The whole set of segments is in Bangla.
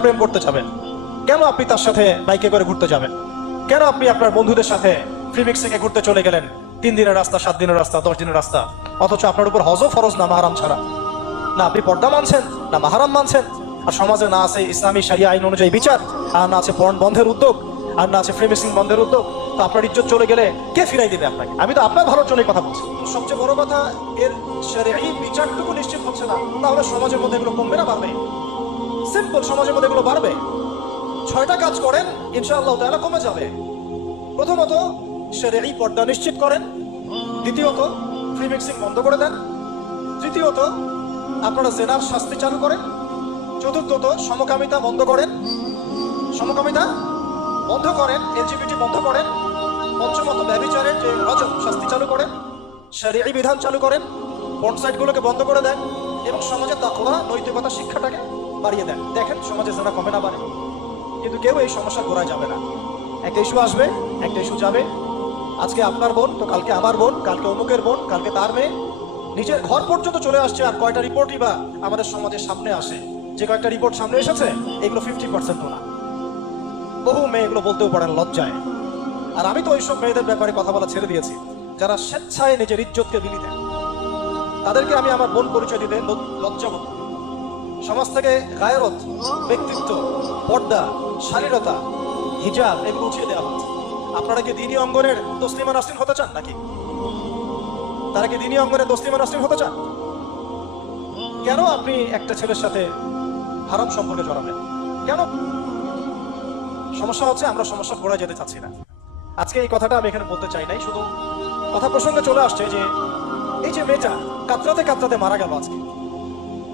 প্রেম করতে যাবেন? কেন আপনি তার সাথে বাইকে করে ঘুরতে যাবেন? কেন আপনি আপনার বন্ধুদের সাথে ফ্রি মিক্সিং এ ঘুরতে চলে গেলেন? 3 দিনের রাস্তা, 7 দিনের রাস্তা, 10 দিনের রাস্তা, অথচ আপনার উপর হজও ফরজ না মাহারাম ছাড়া। না আপনি পর্দা মানছেন, না মাহারাম মানছেন। আর সমাজে না আছে ইসলামী শরিয়া আইন অনুযায়ী বিচার, আর না আছে পর্ন বন্ধের উদ্যোগ, আর না আছে ফ্রি মিক্সিং বন্ধের উদ্যোগ। তো আপনার ইজ্জত চলে গেলে কে ফিরাই দিবে আপনাকে? আমি তো আপনার ভালোর জন্যই কথা বলছি। সবচেয়ে বড় কথা, এর শরিয়াই বিচারটুকু নিশ্চিত হচ্ছে না, তাহলে সমাজের মধ্যে এগুলো কমবে না বাড়বে? সিম্পল, সমাজের মধ্যে এগুলো বাড়বে। 6টা কাজ করেন, ইনশাআল্লাহ তাআলা কমে যাবে। প্রথমত শরিয়াই পর্দা নিশ্চিত করেন, দ্বিতীয়ত ফ্রি মিক্সিং বন্ধ করে দেন, তৃতীয়ত আপনারা জেনার শাস্তি চালু করেন, চতুর্থত সমকামিতা বন্ধ করেন, এলজিবিটি বন্ধ করেন, পঞ্চমত ব্যভিচারের যে রজম শাস্তি চালু করেন, শরিয়াই বিধান চালু করেন, পর্ন সাইটগুলোকে বন্ধ করে দেন এবং সমাজে তাকওয়া নৈতিকতা শিক্ষাটাকে বাড়িয়ে দেন। দেখেন সমাজে জেনা কমে না বাড়ে? কিন্তু কেউ এই সমস্যা গোড়ায় যাবে না। একটা ইস্যু আসবে, একটা ইস্যু যাবে। আজকে আপনার বোন তো কালকে আমার বোন, কালকে অমুকের বোন, কালকে তার মেয়ে, নিজের ঘর পর্যন্ত চলে আসছে। আর কয়টা রিপোর্টই বা আমাদের সমাজের সামনে আসে? যে কয়েকটা রিপোর্ট সামনে এসেছে এগুলো 50% না। বহু মেয়ে এগুলো বলতেও পারেন লজ্জায়। আর আমি তো ওইসব মেয়েদের ব্যাপারে কথা বলা ছেড়ে দিয়েছি যারা স্বেচ্ছায় নিজের ইজ্জতকে বিলি দেন। তাদেরকে আমি আমার বোন পরিচয় দিতে লজ্জা বোধ করি। সমাজ থেকে গায়রত, ব্যক্তিত্ব, পর্দা, শালীনতা, হিজাব এগুলো উঠিয়ে দেওয়া হচ্ছে। আপনারা কি দ্বীনি অঙ্গনের তসলিমা নাসরিন হতে চান নাকি? তারা কি দ্বীনি অঙ্গনের তসলিমা নাসরিন হতে চান? কেন আপনি একটা ছেলের সাথে হারাম সম্পর্কে জড়াবেন? কেন? সমস্যা হচ্ছে আমরা সমস্যা গোড়ায় যেতে চাচ্ছি না। আজকে এই কথাটা আমি এখানে বলতে চাই নাই, শুধু কথা প্রসঙ্গে চলে আসছে যে এই যে মেয়েটা কাতরাতে কাতরাতে মারা গেল আজকে,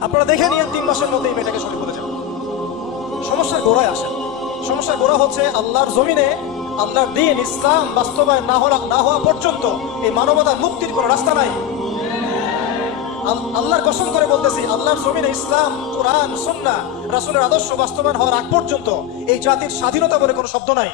আপনারা দেখে নিয়েন 3 মাসের মধ্যে এই মেয়েটাকে শরীর করে যাবে। সমস্যার গোড়ায় আসেন। সমস্যার গোড়া হচ্ছে আল্লাহর জমিনে আল্লাহর দ্বীন ইসলাম বাস্তবায়ন না হওয়া পর্যন্ত এই মানবতার মুক্তির কোনো রাস্তা নাই। আল্লাহর কসম করে বলতেছি, আল্লাহর জমিনে ইসলাম, কোরআন, সুন্নাহ, রাসূলের আদর্শ বাস্তবায়ন হওয়ার আগ পর্যন্ত এই জাতির স্বাধীনতা বলে কোনো শব্দ নাই।